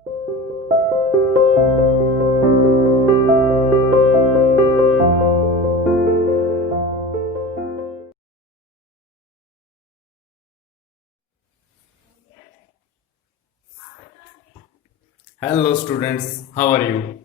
Hello students, how are you?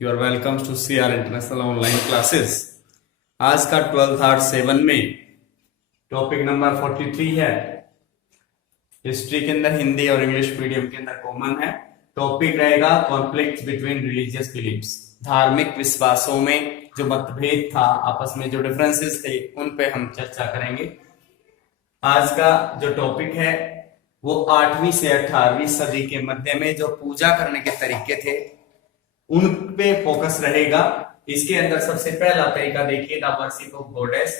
You are welcome to CR International Online Classes. आज का 12th art 7 में topic number 43 है। History के अंदर हिंदी और इंग्लिश मीडियम के अंदर कॉमन है। टॉपिक रहेगा कॉन्फ्लिक्ट बिटवीन रिलीजियस बिलीफ्स। धार्मिक विश्वासों में जो मतभेद था, आपस में जो डिफरेंसेस थे, उन पे हम चर्चा करेंगे। आज का जो टॉपिक है वो 8वीं से 18वीं सदी के मध्य में जो पूजा करने के तरीके थे उन पे फोकस रहेगा। इसके अंदर सबसे पहला तरीका देखिए, द वर्शिप ऑफ गॉडेस।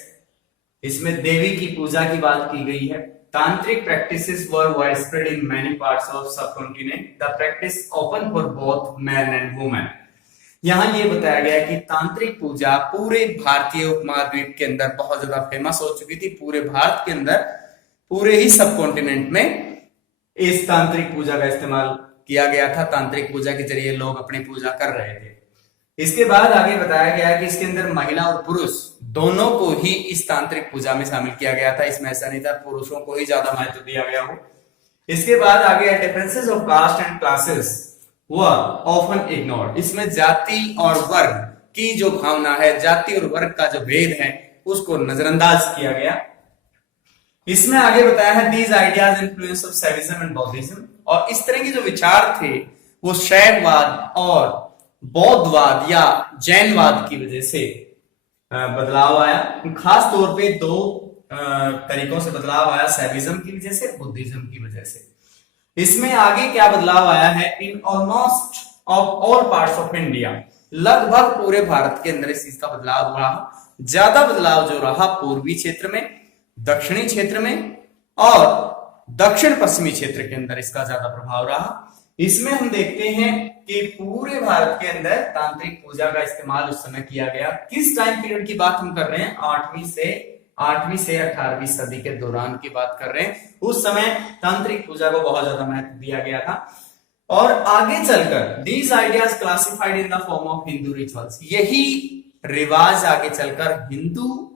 इसमें देवी की पूजा की बात की गई है। तांत्रिक practices were widespread in many parts of subcontinent. The practice open for both man and women. यहां ये बताया गया कि तांत्रिक पूजा पूरे भारतीय उपमहाद्वीप के अंदर बहुत ज्यादा फेमस हो चुकी थी। पूरे भारत के अंदर, पूरे ही सब कॉन्टिनेंट में इस तांत्रिक पूजा का इस्तेमाल किया गया था। तांत्रिक पूजा के जरिए लोग अपनी पूजा कर रहे थे। इसके बाद आगे बताया गया कि इसके अंदर महिला और पुरुष दोनों को ही इस तांत्रिक पूजा में शामिल किया गया था। इसमें ऐसा नहीं था पुरुषों को ही ज्यादा महत्व दिया गया हो। इसके बाद आगे differences of caste and classes were often ignored. इसमें जाति और वर्ग की जो भावना है, जाति और वर्ग का जो भेद है, उसको नजरअंदाज किया गया। इसमें आगे बताया है these ideas influence of Shaivism and Buddhism. और इस तरह के जो विचार थे वो शैववाद और बौद्धवाद या जैनवाद की वजह से बदलाव आया। खास तौर पे दो तरीकों से बदलाव आया, सैविज्म की वजह से, बुद्धिज्म की वजह से। इसमें आगे क्या बदलाव आया है, in almost of all parts of India. लगभग पूरे भारत के अंदर इस चीज का बदलाव रहा। ज्यादा बदलाव जो रहा पूर्वी क्षेत्र में, दक्षिणी क्षेत्र में और दक्षिण पश्चिमी क्षेत्र के अंदर इसका ज्यादा प्रभाव रहा। इसमें हम देखते हैं कि पूरे भारत के अंदर तांत्रिक पूजा का इस्तेमाल उस समय किया गया। किस टाइम पीरियड की बात हम कर रहे हैं, 8वीं से 18वीं सदी के दौरान की बात कर रहे हैं। उस समय तांत्रिक पूजा को बहुत ज्यादा महत्व दिया गया था। और आगे चलकर these ideas classified in the form of Hindu rituals. यही रिवाज आगे चलकर हिंदू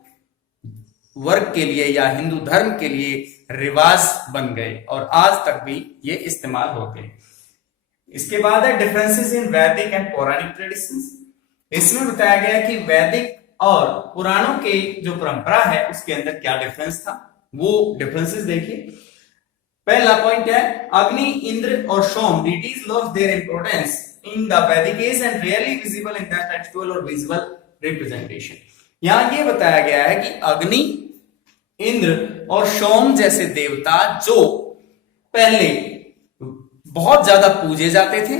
वर्ग के लिए या हिंदू धर्म के लिए रिवाज बन गए और आज तक भी ये इस्तेमाल होते हैं। इसके बाद है डिफरेंसेस इन वैदिक एंड पौराणिक ट्रेडिशंस। इसमें बताया गया कि वैदिक और पुराणों के जो परंपरा है उसके अंदर क्या डिफरेंस था, वो डिफरेंसेस देखिए। पहला पॉइंट है अग्नि, इंद्र और Soma deities lost their importance in the Vedic age and rarely visible in the textual और विजुअल रिप्रेजेंटेशन। यहां ये बताया गया है कि अग्नि, इंद्र और सोम जैसे देवता जो पहले बहुत ज्यादा पूजे जाते थे,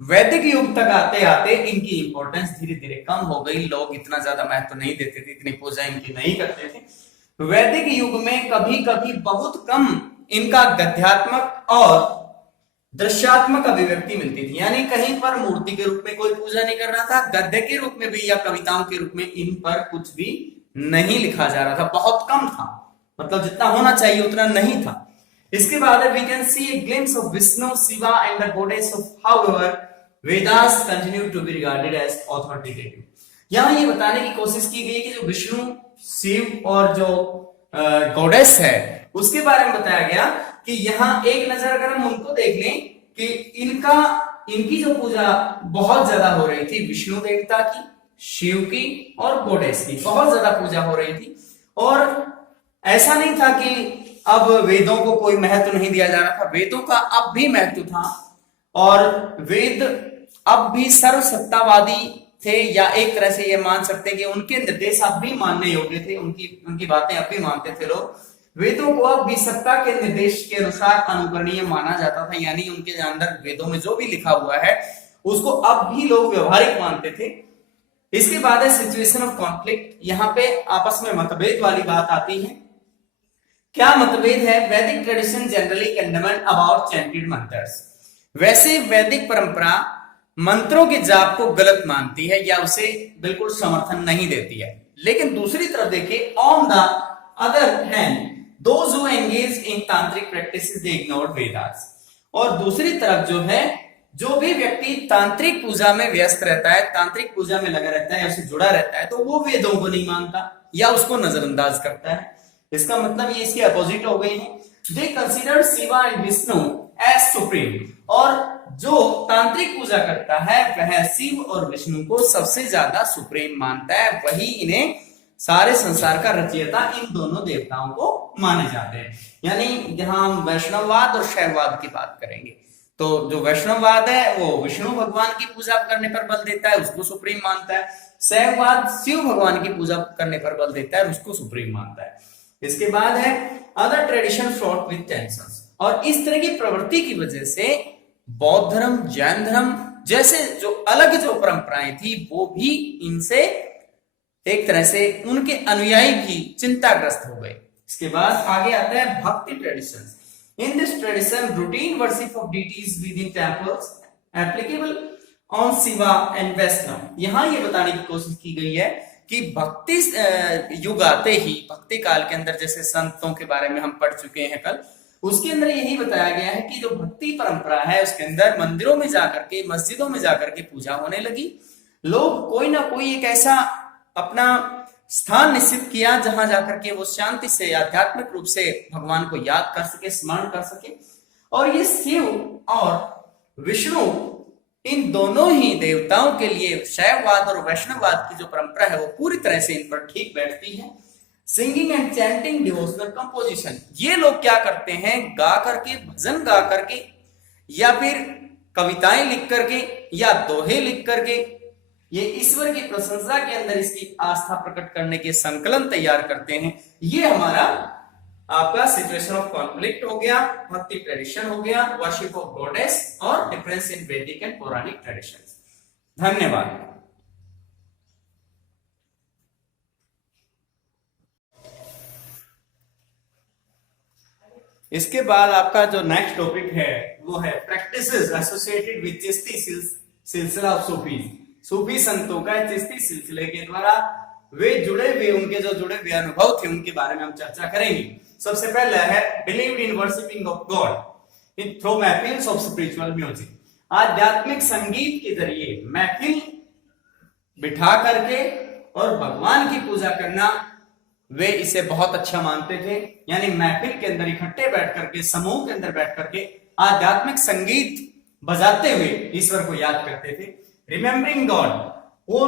वैदिक युग तक आते आते इनकी इंपॉर्टेंस धीरे धीरे कम हो गई। लोग इतना ज्यादा महत्व नहीं देते थे, इतनी पूजा इनकी नहीं करते थे। वैदिक युग में कभी कभी बहुत कम इनका गद्यात्मक और दृश्यात्मक अभिव्यक्ति मिलती थी। यानी कहीं पर मूर्ति के रूप में कोई पूजा नहीं कर रहा था, गद्य के रूप में भी या कविताओं के रूप में इन पर कुछ भी नहीं लिखा जा रहा था, बहुत कम था। मतलब जितना होना चाहिए उतना नहीं था। इसके बाद we can see a glimpse of Vishnu, Shiva and the goddess of however Vedas continue to be regarded as authoritative. यहां ये बताने की कोशिश की गई कि जो विष्णु, शिव और जो गॉडेस है उसके बारे में बताया गया कि यहां एक नजर अगर हम उनको देख लें कि इनकी जो पूजा बहुत ज्यादा हो रही थी, विष्णु देवता की, शिव की और गॉडेस की बहुत ज्यादा पूजा हो रही थी। और ऐसा नहीं था कि अब वेदों को कोई महत्व नहीं दिया जा रहा था, वेदों का अब भी महत्व था और वेद अब भी सर्वसत्तावादी थे, या एक तरह से ये मान सकते हैं कि उनके निर्देश अब भी मानने योग्य थे, उनकी बातें अब भी मानते थे लोग। वेदों को अब भी सत्ता के निर्देश के अनुसार अनुकरणीय माना जाता था, यानी उनके अंदर वेदों में जो भी लिखा हुआ है उसको अब भी लोग व्यवहारिक मानते थे। इसके बाद है सिचुएशन ऑफ कॉन्फ्लिक्ट। यहाँ पे आपस में मतभेद वाली बात आती है। क्या मतभेद है, वैदिक tradition generally condemned about chanted मंत्रस। वैसे वैदिक परंपरा मंत्रों के जाप को गलत मानती है या उसे बिल्कुल समर्थन नहीं देती है। लेकिन दूसरी तरफ देखिए, on the other hand those who engage in tantric practices they ignored Vedas। और दूसरी तरफ जो है जो भी व्यक्ति तांत्रिक पूजा में व्यस्त रहता है, तांत्रिक पूजा में लगा रहता है या उससे जुड़ा रहता है, तो वो वेदों को नहीं मानता या उसको नजरअंदाज करता है। इसका मतलब ये इसके अपोजिट हो गई है। They consider Shiva and Vishnu as supreme, और जो तांत्रिक पूजा करता है वह शिव और विष्णु को सबसे ज्यादा सुप्रीम मानता है, वही इन्हें सारे संसार का रचयिता इन दोनों देवताओं को माने जाते हैं। यानी यहां हम वैष्णववाद और शैववाद की बात करेंगे, तो जो वैष्णववाद है वो विष्णु भगवान की पूजा करने पर बल देता है, उसको सुप्रीम मानता है। शैववाद शिव भगवान की पूजा करने पर बल देता है, उसको सुप्रीम मानता है। इसके बाद है other tradition fraught with tensions, और इस तरह की प्रवृत्ति की वजह से बौद्ध धर्म, जैन धर्म जैसे जो अलग जो परंपराएं थी वो भी इनसे एक तरह से उनके अनुयायी भी चिंताग्रस्त हो गए। इसके बाद आगे आता है bhakti traditions. In this tradition routine worship of deities within temples applicable on Shiva and Vaishnav. यहां ये बताने की कोशिश की गई है कि भक्ति युग आते ही, भक्ति काल के अंदर जैसे संतों के बारे में हम पढ़ चुके हैं कल, उसके अंदर यही बताया गया है कि जो भक्ति परंपरा है उसके अंदर मंदिरों में जाकर के, मस्जिदों में जाकर के पूजा होने लगी। लोग कोई ना कोई एक ऐसा अपना स्थान निश्चित किया जहां जाकर के वो शांति से, आध्यात्मिक रूप से भगवान को याद कर सके, स्मरण कर सके। और ये शिव और विष्णु इन दोनों ही देवताओं के लिए शैववाद और वैष्णववाद की जो परंपरा है वो पूरी तरह से इन पर ठीक बैठती है। Singing and chanting devotional composition, ये लोग क्या करते हैं, गा करके, भजन गा करके या फिर कविताएं लिख करके या दोहे लिख करके ये ईश्वर की प्रशंसा के अंदर इसकी आस्था प्रकट करने के संकलन तैयार करते हैं। ये हमारा आपका सिचुएशन ऑफ कॉन्फ्लिक्ट हो गया, भक्ति ट्रेडिशन हो गया, वर्शिप ऑफ गॉडेस और डिफरेंस इन वैदिक एंड पौराणिक ट्रेडिशंस। धन्यवाद। इसके बाद आपका जो नेक्स्ट टॉपिक है वो है प्रैक्टिसेस एसोसिएटेड विद चिश्ती सिलसिला ऑफ सूफीज। सूफी संतों का चिश्ती सिलसिले के द्वारा वे जुड़े हुए, उनके जो जुड़े हुए अनुभव थे उनके बारे में हम चर्चा करेंगे। सबसे पहला है believed in worshipping of God in through mehfils of spiritual music. आध्यात्मिक संगीत के जरिए महफिल बिठा करके और भगवान की पूजा करना वे इसे बहुत अच्छा मानते थे। यानी महफिल के अंदर इकट्ठे बैठ करके, समूह के अंदर बैठ करके आध्यात्मिक संगीत बजाते हुए ईश्वर को याद करते थे। रिमेम्बरिंग गॉड, वो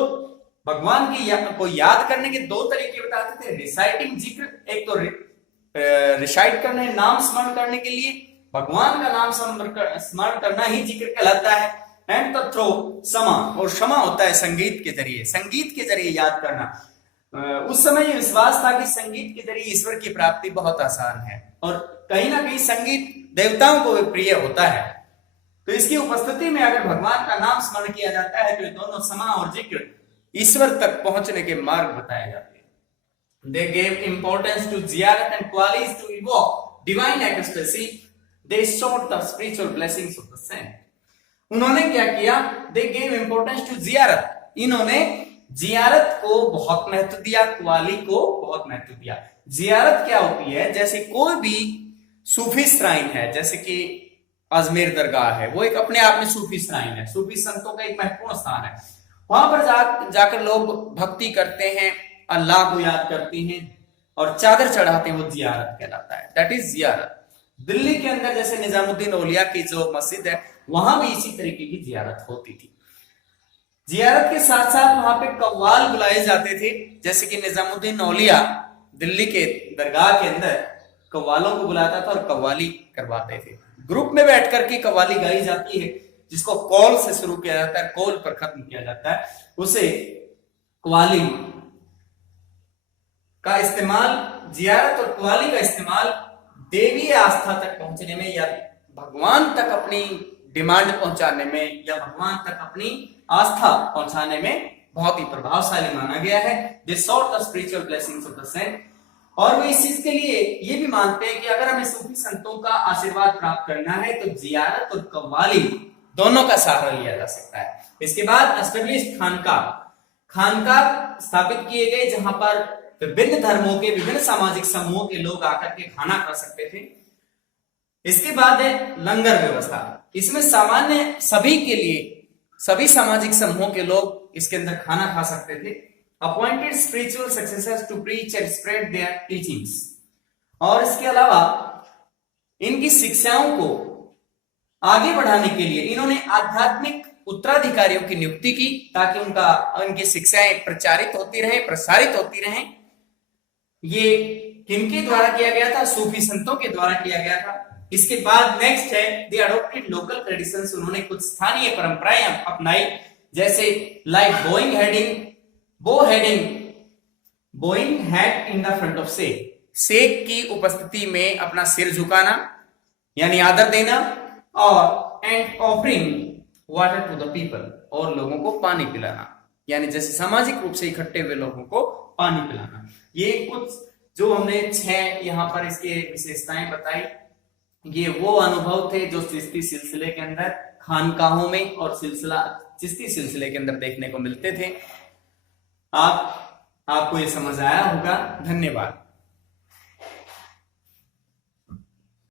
भगवान की को याद करने के दो तरीके बताते थे। रिसाइटिंग, जिक्र, एक तो रिसाइट करने, नाम स्मरण करने के लिए भगवान का नाम स्मरण करना ही जिक्र कहलाता है। एंड द थ्रो क्षमा, और क्षमा होता है संगीत के जरिए, संगीत के जरिए याद करना। उस समय ये विश्वास था कि संगीत के जरिए ईश्वर की प्राप्ति बहुत आसान है और कहीं ना कहीं संगीत देवताओं को भी प्रिय होता है। तो इसकी उपस्थिति में अगर भगवान का नाम स्मरण किया जाता है तो ये दोनों क्षमा और जिक्र ईश्वर तक पहुंचने के मार्ग बताए जाते हैं। They gave importance to ziyarat and qualities to evoke divine ecstasy. They sought the spiritual blessings of the saint. उन्होंने क्या किया? They gave importance to ziyarat. इन्होंने जियारत को बहुत महत्व दिया, क्वाली को बहुत महत्व दिया। जियारत क्या होती है? जैसे कोई भी सूफी श्राइन है, जैसे कि अजमेर दरगाह है, वो एक अपने आप में सूफी श्राइन है, सूफी संतों का एक महत्वपूर्ण स्थान है। वहां पर जाकर लोग भक्ति करते हैं, अल्लाह को याद करते हैं और चादर चढ़ाते हैं, वो जियारत कहलाता है। दैट इज जियारत। दिल्ली के अंदर जैसे निजामुद्दीन औलिया की जो मस्जिद है वहां भी इसी तरीके की जियारत होती थी। जियारत के साथ साथ वहां पे कव्वाल बुलाए जाते थे, जैसे कि निजामुद्दीन औलिया दिल्ली के दरगाह के अंदर कव्वालों को बुलाता था और कव्वाली करवाते थे। ग्रुप में बैठ करके कव्वाली गाई जाती है, जिसको कौल से शुरू किया जाता है, कौल पर खत्म किया जाता है, उसे कव्वाली का इस्तेमाल, जियारत और कव्वाली का इस्तेमाल देवी आस्था तक पहुंचने में या भगवान तक अपनी डिमांड पहुंचाने में या भगवान तक अपनी आस्था पहुंचाने में बहुत ही प्रभावशाली माना गया है। They sought the spiritual blessings of the saint, और वो इस चीज के लिए ये भी मानते हैं कि अगर हमें सूफी संतों का आशीर्वाद प्राप्त करना है तो जियारत और कव्वाली दोनों का सहारा लिया जा सकता है। इसके बाद एस्टेब्लिश्ड खानका स्थापित किए गए, जहां पर विभिन्न धर्मों के, विभिन्न सामाजिक समूहों के लोग आकर के खाना खा सकते थे। इसके बाद है लंगर व्यवस्था। इसमें सामान्य सभी के लिए, सभी सामाजिक समूहों के लोग इसके अंदर खाना खा सकते थे। Appointed spiritual successors to preach and spread their teachings. और इसके अलावा इनकी शिक्षाओं को आगे बढ़ाने के लिए इन्होंने आध्यात्मिक उत्तराधिकारियों की नियुक्ति की, ताकि उनकी शिक्षाएं प्रचारित होती रहें, प्रसारित होती रहें। ये किनके द्वारा किया गया था? सूफी संतों के द्वारा किया गया था। इसके बाद नेक्स्ट है दे अडॉप्टेड लोकल ट्रेडिशंस। उन्होंने कुछ स्थानीय परंपराएं अपनाई, जैसे like bowing head in the front of शेख की उपस्थिति में अपना सिर झुकाना यानी आदर देना, और and offering water to the people, और लोगों को पानी पिलाना, यानी जैसे सामाजिक रूप से इकट्ठे हुए लोगों को पानी पिलाना। ये कुछ जो हमने 6 यहाँ पर इसके विशेषताएं बताई, ये वो अनुभव थे जो चिश्ती सिलसिले के अंदर खानकाहों में और चिश्ती सिलसिले के अंदर देखने को मिलते थे। आपको ये समझ आया होगा। धन्यवाद।